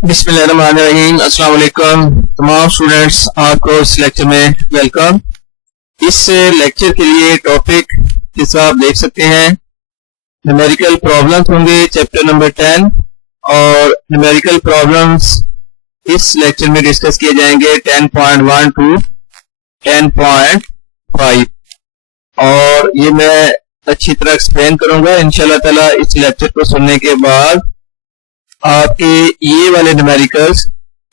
बिस्मिल्लाहिर्रहमानिर्रहीम। अस्सलाम वालेकुम तमाम स्टूडेंट्स, आपको इस लेक्चर में वेलकम। इस लेक्चर के लिए टॉपिक जिस आप देख सकते हैं न्यूमेरिकल प्रॉब्लम्स होंगे चैप्टर नंबर 10 और न्यूमेरिकल प्रॉब्लम्स इस लेक्चर में डिस्कस किए जाएंगे 10.1 टू 10.5 और ये मैं अच्छी तरह एक्सप्लेन करूंगा इंशाल्लाह ताला। इस लेक्चर को सुनने के बाद आपके ये वाले न्यूमेरिकल्स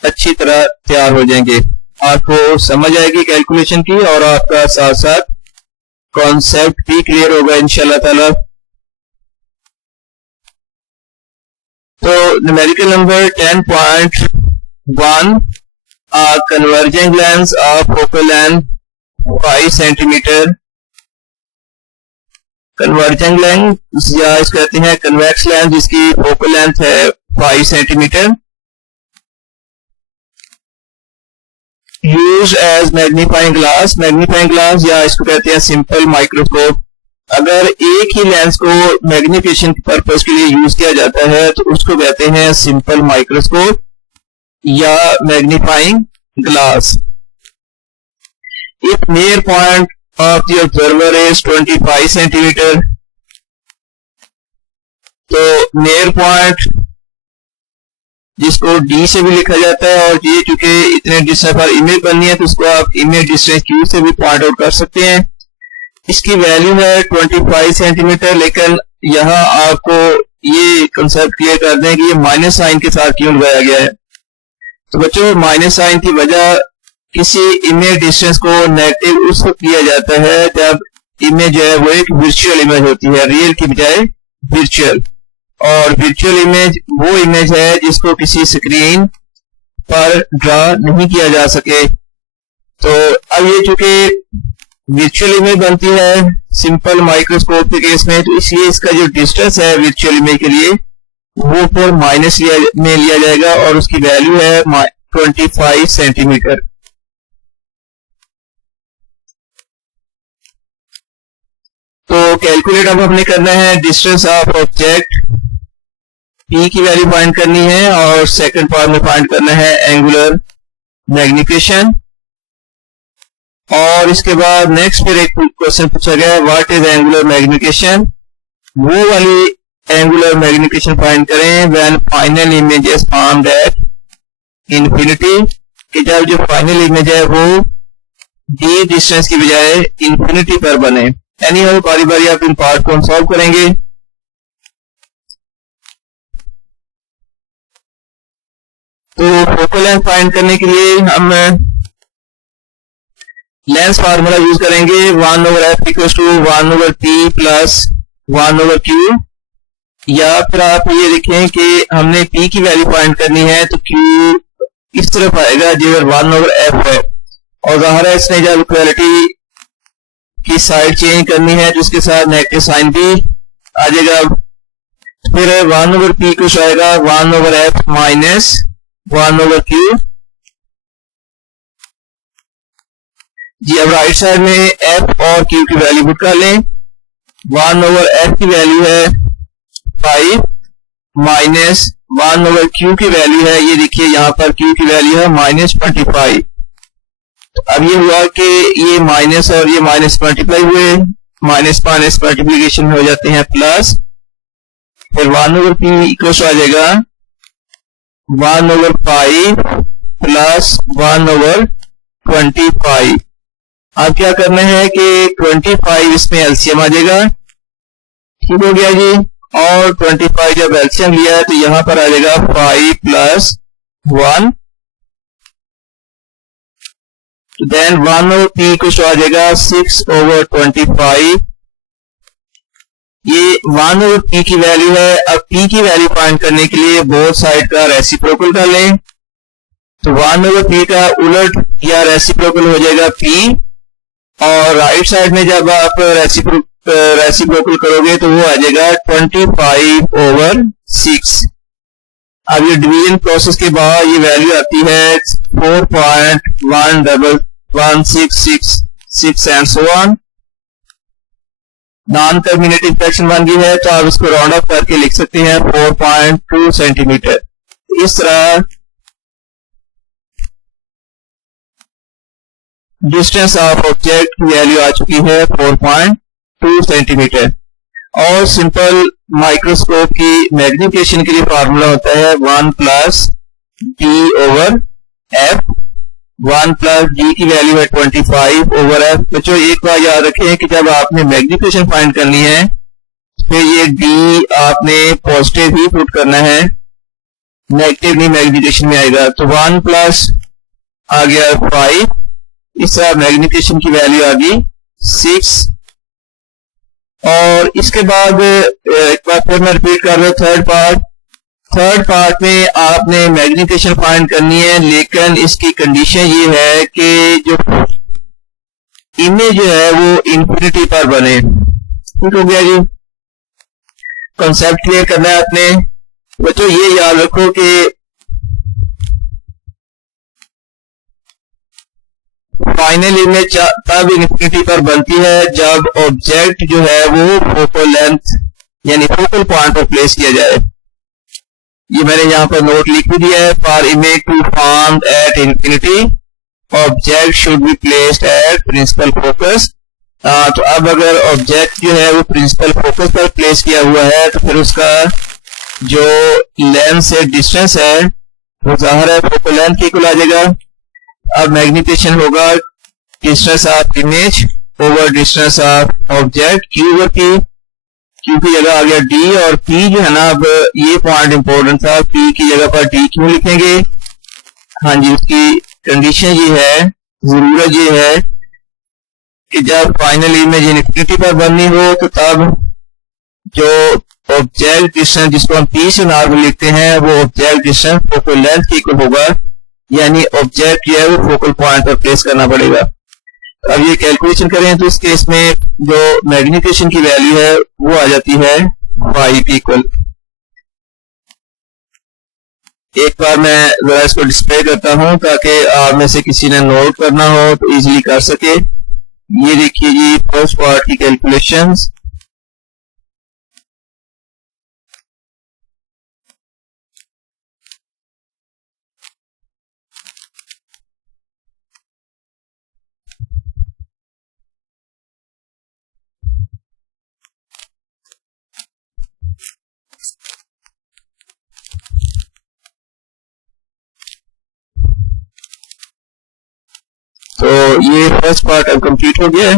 अच्छी तरह तैयार हो जाएंगे, आपको समझ आएगी कैलकुलेशन की और आपका साथ साथ कॉन्सेप्ट भी क्लियर होगा इंशाल्लाह ताला। तो numerical number 10.1 converging lens of focal length 5 centimetre. Converging lens या इसको कहते हैं कन्वेक्स लेंस जिसकी फोकल लेंथ है 5 centimetre. Use as magnifying glass. Magnifying glass या इसको कहते हैं सिंपल माइक्रोस्कोप। अगर एक ही लेंस को मैग्निफिकेशन पर्पस के लिए यूज किया जाता है तो उसको कहते हैं सिंपल माइक्रोस्कोप या magnifying glass. If near point of the observer is 25 centimetre, तो नियर पॉइंट जिसको डी से भी लिखा जाता है और ये चूंकि इतने डिस्टेंस पर इमेज बननी है तो उसको आप इमेज डिस्टेंस क्यू से भी पॉइंट आउट कर सकते हैं। इसकी वैल्यू है 25 सेंटीमीटर, लेकिन यहाँ आपको ये कंसेप्ट क्लियर कर दें कि ये माइनस साइन के साथ क्यों लगाया गया है। तो बच्चों, माइनस साइन की वजह किसी इमेज डिस्टेंस को नेगेटिव उस वक्त किया जाता है जब इमेज है वो एक वर्चुअल इमेज होती है, रियल की बजाय वर्चुअल। और वर्चुअल इमेज वो इमेज है जिसको किसी स्क्रीन पर ड्रा नहीं किया जा सके। तो अब ये चूंकि वर्चुअल इमेज बनती है सिंपल माइक्रोस्कोप के केस में, तो इसलिए इसका जो डिस्टेंस है वर्चुअल इमेज के लिए वो फिर माइनस में लिया जाएगा और उसकी वैल्यू है 25 सेंटीमीटर। तो कैलकुलेट अब हमने करना है डिस्टेंस ऑफ ऑब्जेक्ट, पी की वैल्यू फाइंड करनी है और सेकंड पार्ट में फाइंड करना है एंगुलर मैग्निफिकेशन। और इसके बाद नेक्स्ट फिर एक क्वेश्चन पूछा गया है व्हाट इज एंगुलर मैग्निफिकेशन। वो वाली एंगुलर मैग्निफिकेशन फाइंड करें when final image is formed at infinity, कि जब जो फाइनल इमेज है वो डी डिस्टेंस की बजाय इंफिनिटी पर बने। यानी हम बारी बारी आप इन पार्ट को हम सॉल्व करेंगे। तो फोकल लेंथ फाइंड करने के लिए हम लेंस फार्मूला यूज करेंगे 1/f equal to 1/p plus 1/q। या फिर आप ये देखें कि हमने p की वैल्यू फाइंड करनी है तो q इस तरफ आएगा जिधर 1/f है, और ज़ाहिर है इसने जब इक्वालिटी की साइड चेंज करनी है तो उसके साथ नेगेटिव साइन भी आ जाएगा। फिर 1/p कुछ आएगा 1/f माइनस 1/q। जी अब राइट साइड में f और q की वैल्यू पुट कर लें। 1/f की वैल्यू है 5 माइनस 1/q की वैल्यू है, ये देखिए यहाँ पर q की वैल्यू है -25। तो अब ये हुआ कि ये माइनस और ये माइनस मल्टीप्लाई हुए, माइनस माइनस मल्टीप्लीकेशन में हो जाते हैं प्लस। फिर 1/p इक्वल आ जाएगा 1/5 प्लस 1/25। अब क्या करना है कि 25 इसमें एलसीएम आ जाएगा, ठीक हो गया जी। और 25 जब एलसीएम लिया है तो यहां पर आ जाएगा 5 प्लस 1, देन 1/p कुछ आ जाएगा 6/25। ये 1/p की वैल्यू है। अब p की वैल्यू फाइंड करने के लिए बोथ साइड का रेसिप्रोकल कर लें, तो 1/p का उलट या रेसिप्रोकल हो जाएगा p, और राइट साइड में जब आप रेसिप्रोकल करोगे तो वो आ जाएगा 25/6। अब ये डिवीजन प्रोसेस के बाद ये वैल्यू आती है 4.11166 and so on. Non terminative fraction बन गई है तो आप इसको राउंड अप करके लिख सकते हैं 4.2 सेंटीमीटर। इस तरह डिस्टेंस ऑफ ऑब्जेक्ट की वैल्यू आ चुकी है 4.2 सेंटीमीटर। और सिंपल माइक्रोस्कोप की मैग्निफिकेशन के लिए फार्मूला होता है 1 plus D over F. 1 plus D की वैल्यू है 25 ओवर एफ। बच्चों एक बात याद रखें कि जब आपने मैग्निफिकेशन फाइंड करनी है फिर ये डी आपने पॉजिटिव ही पुट करना है, नेगेटिव नहीं मैग्निफिकेशन में आएगा। तो 1 प्लस आ गया 5, इस मैग्निफिकेशन की वैल्यू आ गई 6। और इसके बाद एक बार फिर मैं रिपीट कर रहा हूँ, थर्ड पार्ट में आपने मैग्निफिकेशन फाइंड करनी है, लेकिन इसकी कंडीशन ये है कि जो इमेज जो है वो इंफिनिटी पर बने। ठीक हो गया जी, कॉन्सेप्ट क्लियर करना है आपने। बच्चों ये याद रखो कि फाइनल इमेज तब इंफिनिटी पर बनती है जब ऑब्जेक्ट जो है वो फोकल लेंथ यानी फोकल पॉइंट पर प्लेस किया जाए। ये मैंने यहाँ पर नोट लिख भी दिया है, for image to form at infinity object should be placed at principal focus. तो अब अगर ऑब्जेक्ट जो है वो प्रिंसिपल फोकस पर प्लेस किया हुआ है तो फिर उसका जो लेंथ से डिस्टेंस है वो जाहिर है फोकल लेंथ की इक्वल आ जाएगा। अब मैग्निफिकेशन होगा distance of image over distance of object, Q over P. Q की जगह आ गया डी और पी जो है ना, अब ये पॉइंट इंपॉर्टेंट था, पी की जगह पर डी क्यों लिखेंगे? हाँ जी, उसकी कंडीशन ये है, जरूरत ये है कि जब फाइनल इमेज इंफिनिटी पर बननी हो तो तब जो ऑब्जेक्ट डिस्टेंस जिसको हम पी से नॉर्मल लिखते हैं वो ऑब्जेक्ट डिस्टेंस फोकल लेंथ की इक्वल होगा, यानी ऑब्जेक्ट जो है वो फोकल पॉइंट पर प्लेस करना पड़ेगा। अब ये कैलकुलेशन करें तो इस केस में जो मैग्निफिकेशन की वैल्यू है वो आ जाती है 5 इक्वल। एक बार मैं जरा इसको डिस्प्ले करता हूं ताकि आप में से किसी ने नोट करना हो तो इजीली कर सके। ये देखिए जी फर्स्ट पार्ट की कैलकुलेशंस। तो ये फर्स्ट पार्ट अब कंप्लीट हो गया है,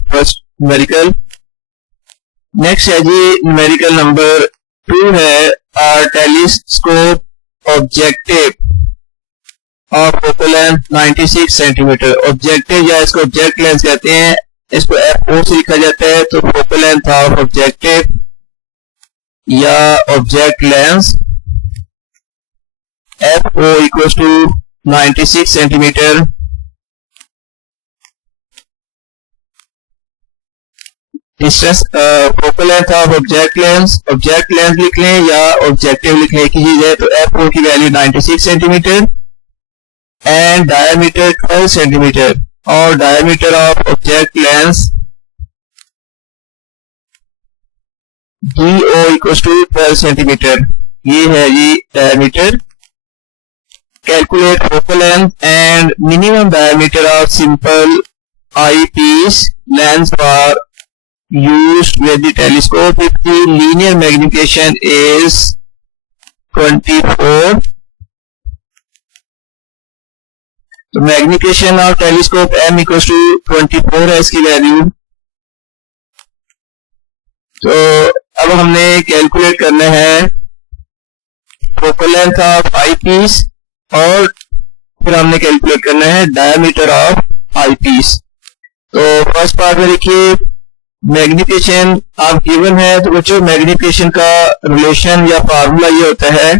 फर्स्ट न्यूमेरिकल। नेक्स्ट है जी न्यूमेरिकल नंबर 2 है telescope objective of focal length 96 centimetre. Objective या इसको ऑब्जेक्ट लेंथ कहते हैं, इसको F0 से लिखा जाता है। तो फोकल लेंथ ऑफ ऑब्जेक्टिव या object length F0 equals to 96 centimetre. Distance focal length of object length लिख लें या ऑब्जेक्टिव लिख लें, एक ही चीज है। तो F0 की value 96 centimetre and diameter 12 centimetre और diameter of object length DO equals to 12 centimetre. ये है जी diameter. Calculate focal length and minimum diameter of simple eyepiece lens for used with the telescope if the linear magnification is 24. तो magnification of telescope M equals to 24 है इसकी value. तो अब हमने calculate करना है focal length of eyepiece और फिर हमने कैलकुलेट करना है डायमीटर ऑफ आई पीस। तो फर्स्ट पार्ट में देखिए मैग्निफिकेशन आप गिवन है, तो बच्चों मैग्निफिकेशन का रिलेशन या फार्मूला ये होता है,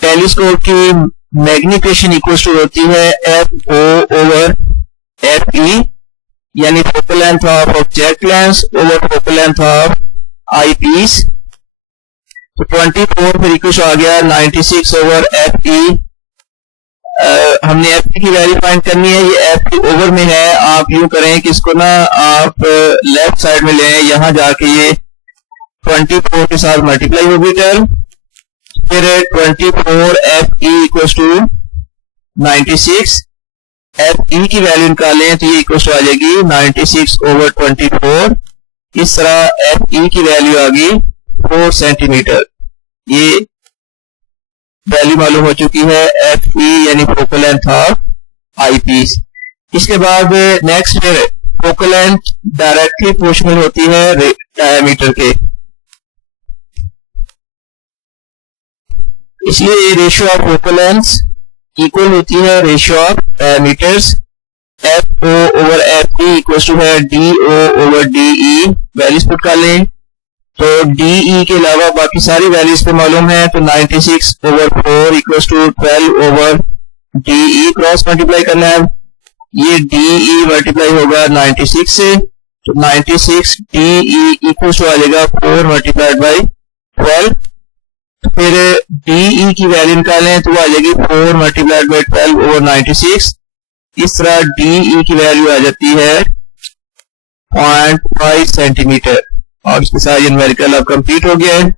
टेलीस्कोप की मैग्निफिकेशन इक्वल टू होती है FO ओवर FE, यानी focal length of object lens over focal length of eyepiece. तो 24 फिर इक्वल आ गया 96 ओवर FE। हमने FE की वैल्यू फाइंड करनी है, ये FE ओवर में है। आप यूं करें कि इसको ना आप लेफ्ट साइड में लें, यहां जाके ये 24 के साथ मल्टीप्लाई होगी टर्म, फिर 24 FE equal to 96 F E की वैल्यू निकालें तो ये इक्वल टू आ जाएगी 96/24। इस तरह एफ ई की वैल्यू आ गई 4 सेंटीमीटर। ये वैल्यू मालूम हो चुकी है एफ ई यानी focal length of eyepiece. इसके बाद नेक्स्ट फिर फोकल लेंथ डायरेक्टली प्रोपोर्शनल होती है डायमीटर के, इसलिए ratio of focal length equal होती है ratio of diameters. F O over F E equal to है D O over D E. Values put कर लें तो डी ई के अलावा बाकी सारी वैल्यूज पे मालूम है, तो 96/4 equal to 12 over D E cross multiply करना है। ये डी ई मल्टीप्लाई होगा 96 से, तो 96 डी ई इक्वल टू आ जाएगा 4 मल्टीप्लाइड बाई 12। फिर डी ई की वैल्यू निकालें तो वो आ जाएगी 4 मल्टीप्लाइड बाई 12 ओवर 96। इस तरह डी ई की वैल्यू आ जाती है 0.5 सेंटीमीटर और इसके साथ न्यूमेरिकल अब कंप्लीट हो गया है।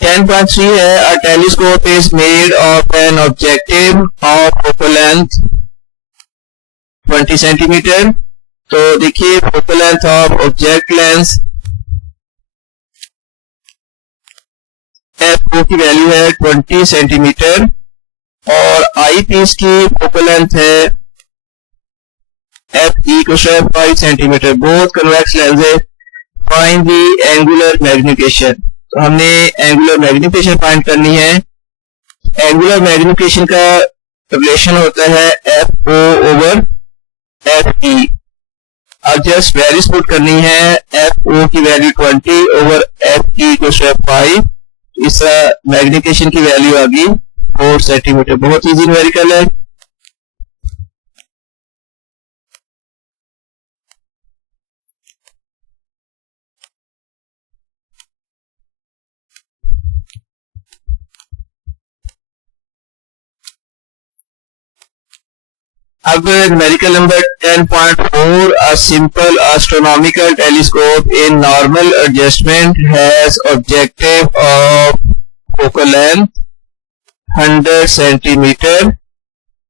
.3 है a telescope is made of an objective of focal length 20 centimetre. तो देखिए focal length of object lens F O की वैल्यू है 20 सेंटीमीटर और आई पीस की फोकल लेंथ है एफ ई को 5 सेंटीमीटर। बोथ कन्वेक्स लेंस है। फाइंड द एंगुलर मैग्निफिकेशन, तो हमने एंगुलर मैग्निफिकेशन फाइंड करनी है। एंगुलर मैग्निफिकेशन का रिलेशन होता है F O over F E. अब जस्ट वैल्यूज पुट करनी है, एफ ओ की वैल्यू 20 ओवर एफ ई को 5। इस मैग्निफिकेशन की वैल्यू आ गई 4 सेंटीमीटर। बहुत इजी न्यूमेरिकल है। अब numerical number 10.4 a simple astronomical telescope in normal adjustment has objective of focal length 100 centimetre.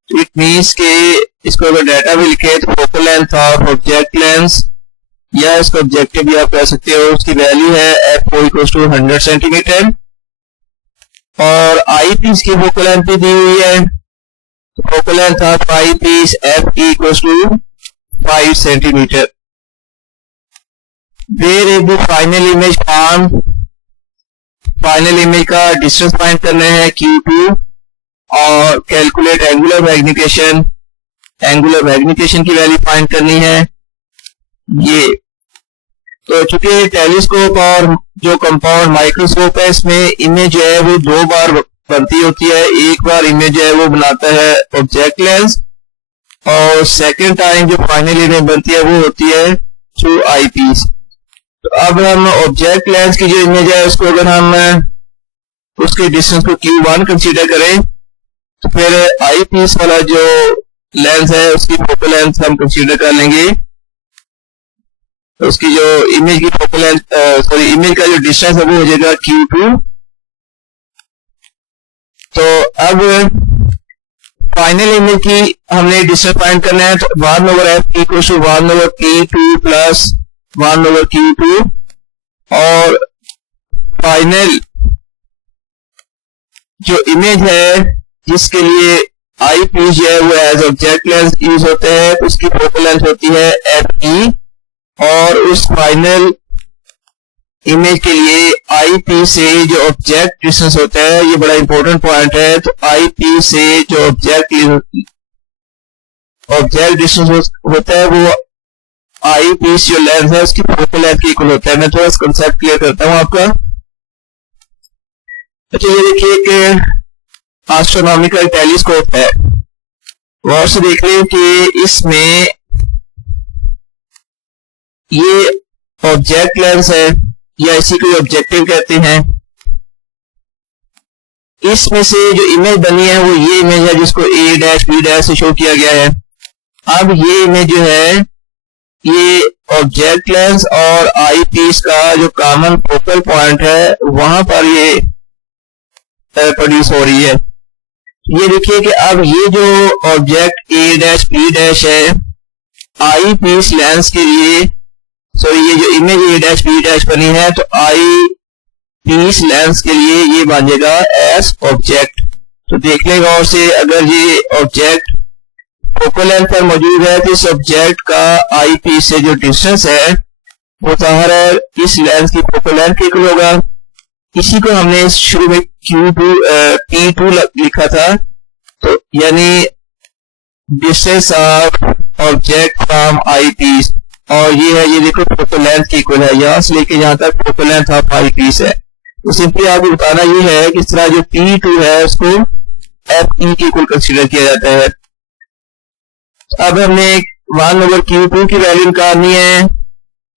It means के इसको अगर डाटा भी लिखे तो focal length of object lens या इसको ऑब्जेक्टिव भी आप कह सकते हो, उसकी वैल्यू है F O equal to 100 centimetre और आई पीस की फोकल लेंथ भी दी हुई है। Focal length of eyepiece F E equal to 5 centimetre. Where is the final image form, final image का डिस्टेंस फाइंड करना है Q2 और calculate angular magnification, angular magnification की वैल्यू फाइंड करनी है। ये तो चूंकि टेलीस्कोप और जो कंपाउंड माइक्रोस्कोप है इसमें इमेज जो है वो 2 बार बनती होती है। एक बार इमेज है वो बनाता है ऑब्जेक्ट लेंस और सेकेंड टाइम जो फाइनल इमेज बनती है वो होती है थ्रू आई पीस। तो अब हम ऑब्जेक्ट लेंस की जो इमेज है उसको अगर हम उसके डिस्टेंस को Q1 कंसीडर करें तो फिर आई पीस वाला जो लेंस है उसकी फोकल लेंथ हम कंसीडर कर लेंगे। तो उसकी जो इमेज की फोकल लेंथ इमेज का जो डिस्टेंस है वो हो जाएगा Q2। तो अब फाइनल इमेज की हमने डिस्टेंस फाइंड करना है, तो 1 over F equal to 1 over Q2 plus 1 over Q2 और फाइनल जो इमेज है जिसके लिए आई पीस जो है वो एज ऑब्जेक्ट लेंस यूज होते हैं तो उसकी फोकल लेंथ होती है एफ ई और उस फाइनल इमेज के लिए आई पी से जो ऑब्जेक्ट डिस्टेंस होता है, ये बड़ा इंपॉर्टेंट पॉइंट है। तो आई पी से जो ऑब्जेक्ट डिस्टेंस होता है वो आई पी जो लेंस है उसकी फोकल लेंथ के इक्वल होता है। मैं थोड़ा सा कंसेप्ट क्लियर करता हूं आपका। अच्छा ये देखिए कि एस्ट्रोनॉमिकल टेलीस्कोप है, गौर से देख लें कि इसमें ये ऑब्जेक्ट लेंस है या इसी को ऑब्जेक्टिव कहते हैं। इसमें से जो इमेज बनी है वो ये इमेज है जिसको ए डैश बी डैश से शो किया गया है। अब ये इमेज जो है ये ऑब्जेक्ट लेंस और आई पीस का जो कॉमन फोकल पॉइंट है वहां पर ये प्रोड्यूस हो रही है। ये देखिए कि अब ये जो object A dash B dash है आई पीस लेंस के लिए, सॉरी ये जो image A dash B dash बनी है तो आई पीस लेंस के लिए ये बनेगा एस ऑब्जेक्ट। तो देख लेगा और से अगर ये ऑब्जेक्ट फोकल लेंथ पर मौजूद है तो इस ऑब्जेक्ट का आई पीस से जो डिस्टेंस है वो ज़ाहिर है इस लेंस की फोकल लेंथ के इक्वल होगा। इसी को हमने शुरू में Q2 P2 लिखा था, तो यानी distance of object from eyepiece, और ये है ये देखो फोकल लेंथ की इक्वल है, यहां से लेके यहां तक focal length of eyepiece है। तो सिंपली आपको बताना ये है कि इस तरह जो P2 है उसको FE के इक्वल कंसीडर किया जाता है। अब हमने 1/Q2 की वैल्यू निकालनी है,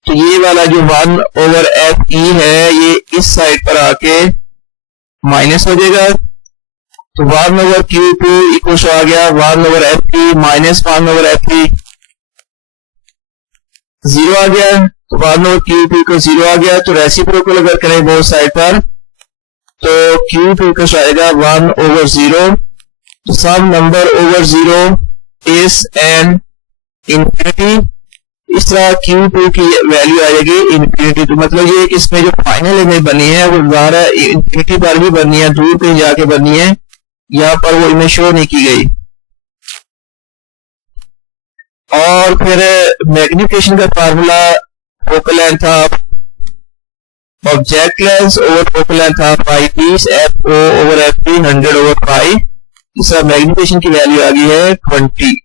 तो ये वाला जो 1/FE है ये इस साइड पर आके माइनस हो जाएगा। तो 1/Q2 इक्वल आ गया 1/FE माइनस 1/FE, 0 आ गया। तो 1/Q2 को 0 आ गया। तो रेसिप्रोकल अगर करें बोथ साइड पर तो Q2 का आएगा 1/0। तो some number over 0 is an infinity. इस तरह Q2 की वैल्यू आएगी इंफिनिटी। तो मतलब ये कि इसमें जो फाइनल इमेज बनी है वो ज़ाहिर इंफिनिटी पर भी बनी है, दूर कहीं जाके बनी है, यहाँ पर वो इमेज शो नहीं की गई। और फिर मैग्निफिकेशन का formula focal length of object lens over focal length of eyepiece FO over FP 100/5। इसका मैग्निफिकेशन की वैल्यू आ गई है 20।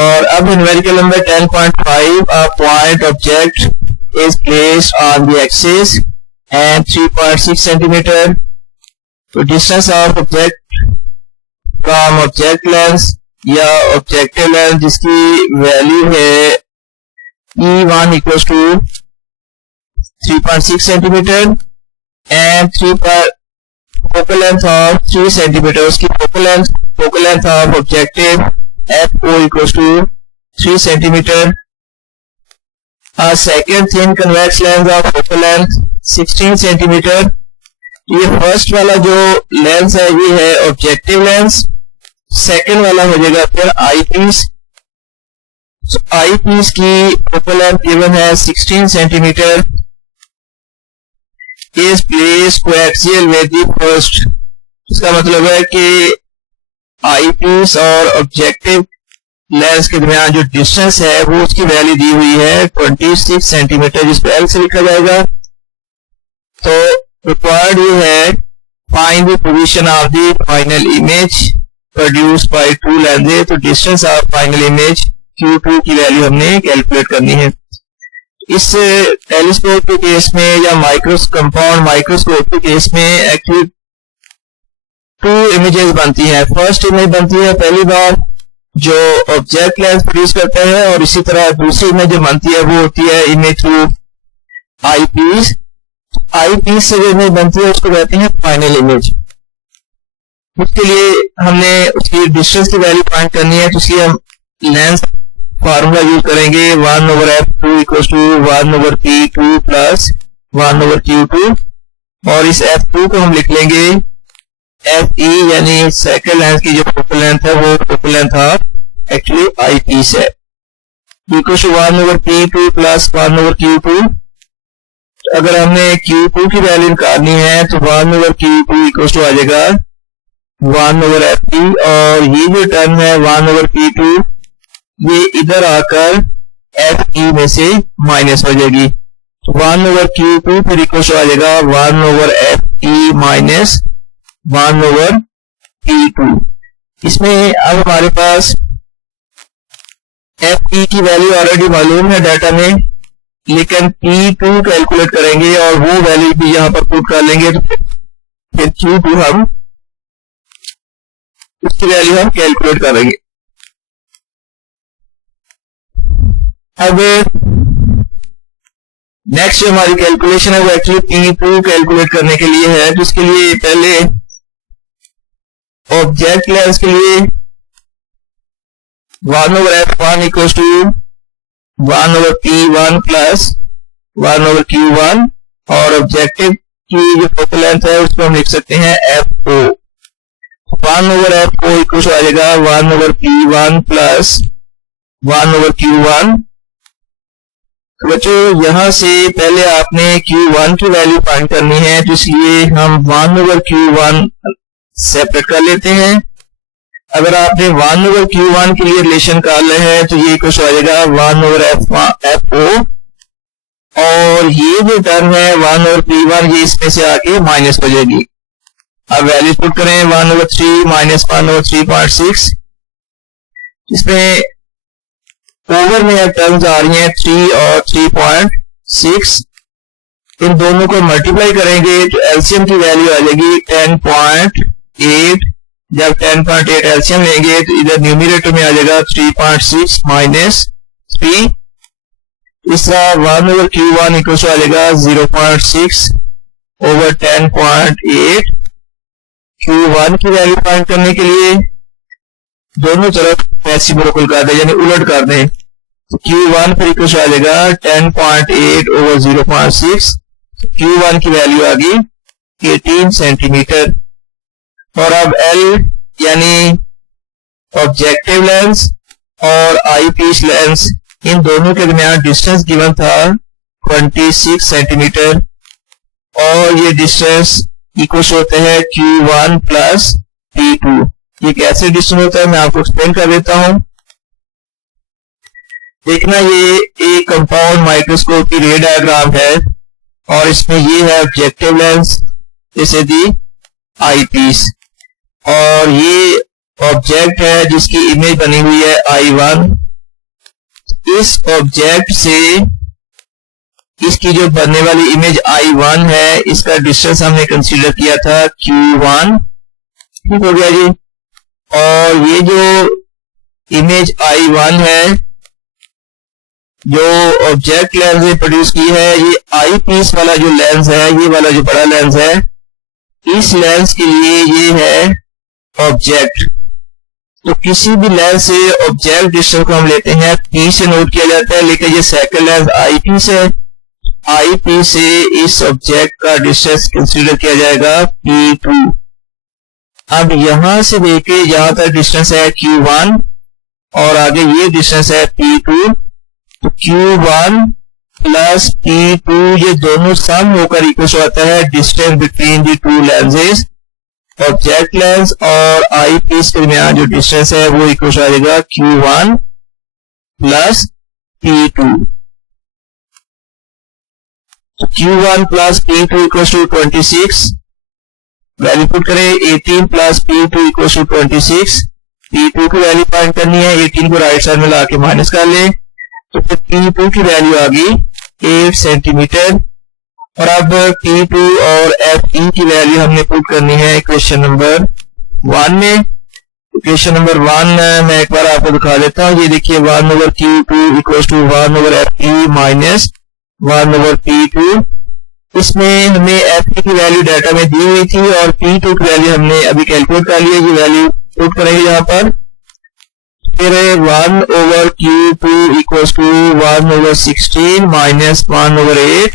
और अब numerical number 10.5, a point object is placed on the axis and 3.6 centimeter. तो distance of object from object lens या objective lens जिसकी value है E1 equal to 3.6 centimetre and focal length of 3 centimetre. उसकी focal length of objective FO equals to 3 centimeter. A second thin convex lens of focal length 16 centimeter. ये first वाला जो lens है ये है objective lens, second वाला हो जाएगा फिर आई पीस। आई पीस की फोकल लेंथ गिवन है 16 centimetre, is place coaxial with the first. इसका मतलब है कि आई पीस और ऑब्जेक्टिव लेंस के दरमियान जो डिस्टेंस है वो उसकी वैल्यू दी हुई है 26 सेंटीमीटर, जिस पे L से लिखा जाएगा। तो रिक्वायर्ड ये है find the position of the final image produced by two lenses. तो distance of final image Q2 की वैल्यू हमने कैलकुलेट करनी है। इस टेलीस्कोप के केस में या कंपाउंड माइक्रोस्कोप के केस में एक्चुअली 2 इमेजेस बनती हैं। फर्स्ट इमेज बनती है पहली बार जो ऑब्जेक्ट लेंस प्रोड्यूस करता है, और इसी तरह दूसरी इमेज जो बनती है वो होती है इमेज थ्रू आई पीस। आई पीस से जो इमेज बनती है उसको कहते हैं फाइनल इमेज। उसके लिए हमने उसकी डिस्टेंस की वैल्यू फाइंड करनी है, तो इसलिए हम लेंस फार्मूला यूज करेंगे 1/F2 equal to 1/P2 plus 1/Q2, और इस F2 को हम लिख लेंगे FE यानी सेकंड लेंस की जो फोकल लेंथ है वो focal length of actually eyepiece है, equal to 1/P2 plus 1/Q2। अगर हमने Q2 की वैल्यू निकालनी है तो 1/Q2 इक्वल टू आ जाएगा 1/FE, और ये जो टर्म है 1/P2 ये इधर आकर FE में से माइनस हो जाएगी। 1/Q2 फिर इक्वल टू आ जाएगा 1/Fe माइनस 1/P2। इसमें अब हमारे पास Fe की वैल्यू ऑलरेडी मालूम है डाटा में, लेकिन P2 कैलकुलेट करेंगे और वो वैल्यू भी यहाँ पर पुट कर लेंगे, तो फिर Q2 हम उसकी वैल्यू हम कैलकुलेट करेंगे। अब नेक्स्ट जो हमारी कैलकुलेशन है वो एक्चुअली P2 कैलकुलेट करने के लिए है, तो इसके लिए पहले ऑब्जेक्ट लेंस के लिए 1/F1 equals to 1/P1 plus 1/Q1 और ऑब्जेक्टिव की जो फोकल लेंथ है उसको हम लिख सकते हैं FO। 1/F4 इक्वल्स आ जाएगा 1/P1 प्लस 1/Q1। तो बच्चों यहां से पहले आपने Q1 की वैल्यू फाइंड करनी है, तो इसलिए हम 1/Q1 सेपरेट कर लेते हैं। अगर आपने 1/Q1 के लिए रिलेशन निकालना है तो ये कुछ आ जाएगा 1/FO और ये जो टर्म है 1/P1 ये इसमें से आके माइनस हो जाएगी। अब वैल्यू पुट करें 1/3 माइनस 1/3.6, इसमें ओवर में टर्म्स आ रही हैं 3 और 3.6, इन दोनों को मल्टीप्लाई करेंगे तो एलसीएम की वैल्यू आ जाएगी 10.8। जब 10.8 एलसीएम लेंगे तो इधर न्यूमरेटर में आ जाएगा 3.6 माइनस 3। इस तरह 1/Q1 इक्वल टू आ जाएगा 0.6 ओवर 10.8। Q1 की वैल्यू फाइंड करने के लिए दोनों तरफ रेसिप्रोकल कर दें, यानी उलट कर दें, तो Q1 फिर इक्वल टू आ जाएगा 10.8 ओवर 0.6। Q1 की वैल्यू आ गई 18 सेंटीमीटर। और अब L यानी ऑब्जेक्टिव लेंस और आई पीस लेंस, इन दोनों के दरमियान डिस्टेंस गिवन था 26 सेंटीमीटर और ये डिस्टेंस इक्वल होते हैं Q1 प्लस P2। ये कैसे डिस्टेंस होता है मैं आपको एक्सप्लेन कर देता हूं। देखना ये एक कंपाउंड माइक्रोस्कोप की रे डायग्राम है और इसमें ये है ऑब्जेक्टिव लेंस, जैसे दी आई पीस, और ये ऑब्जेक्ट है जिसकी इमेज बनी हुई है I1। इस ऑब्जेक्ट से इसकी जो बनने वाली इमेज I1 है इसका डिस्टेंस हमने कंसीडर किया था Q1, ठीक हो गया जी। और ये जो इमेज I1 है जो ऑब्जेक्ट लेंस ने प्रोड्यूस की है, ये आई पीस वाला जो लेंस है, ये वाला जो बड़ा लेंस है, इस लेंस के लिए ये है ऑब्जेक्ट। तो किसी भी लेंस से ऑब्जेक्ट डिस्टेंस को हम लेते हैं P से नोट किया जाता है, लेकिन ये सेकंड लेंस आई पीस है, आई पी से इस ऑब्जेक्ट का डिस्टेंस कंसीडर किया जाएगा P2। अब यहां से देखे यहां तक डिस्टेंस है Q1 और आगे ये डिस्टेंस है P2, तो Q1 प्लस P2 ये दोनों सम होकर इक्वल आता है distance between the to lenses. Object lens और आई पीस के दरमियान जो डिस्टेंस है वो इक्वल आ जाएगा Q1 plus P2। Q1 plus P2 equal to 26, value put करें 18 plus P2 equal to 26। P2 की वैल्यू फाइंड करनी है, 18 को राइट साइड में ला के माइनस कर ले, तो फिर P2 की वैल्यू आ गई 8 सेंटीमीटर। और अब P2 और Fe की वैल्यू हमने पुट करनी है इक्वेशन नंबर 1 में। इक्वेशन नंबर 1 मैं एक बार आपको दिखा देता हूँ। ये देखिए 1/Q2 equal to 1/Fe minus 1/P2। इसमें हमें Fe की वैल्यू डाटा में दी हुई थी और P2 की वैल्यू हमने अभी कैलकुलेट कर ली है, ये वैल्यू पुट करेंगे यहाँ पर। फिर 1/Q2 equal to 1/16 minus 1/8,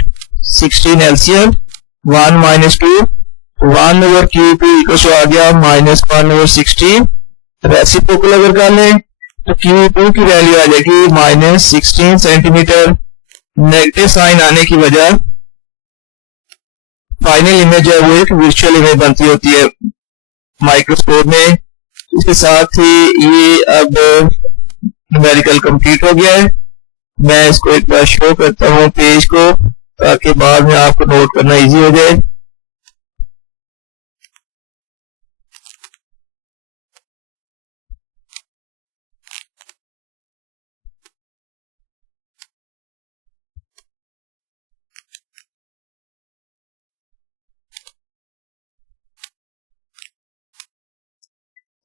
16 LCM 1 minus 2, 1/Q2 equal to आ गया माइनस 1/16। रेसिप्रोकल अगर कर लें तो Q2 की वैल्यू आ जाएगी माइनस 16 सेंटीमीटर। नेगेटिव साइन आने की वजह फाइनल इमेज है वो एक वर्चुअल इमेज बनती होती है माइक्रोस्कोप में। इसके साथ ही ये अब न्यूमेरिकल कंप्लीट हो गया है। मैं इसको एक बार शो करता हूँ पेज को। ताकि बाद में आपको नोट करना इजी हो जाए।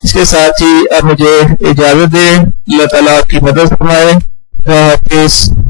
इसके साथ ही अब मुझे इजाजत दें। अल्लाह ताला आपकी मदद फरमाए। हाफिज़।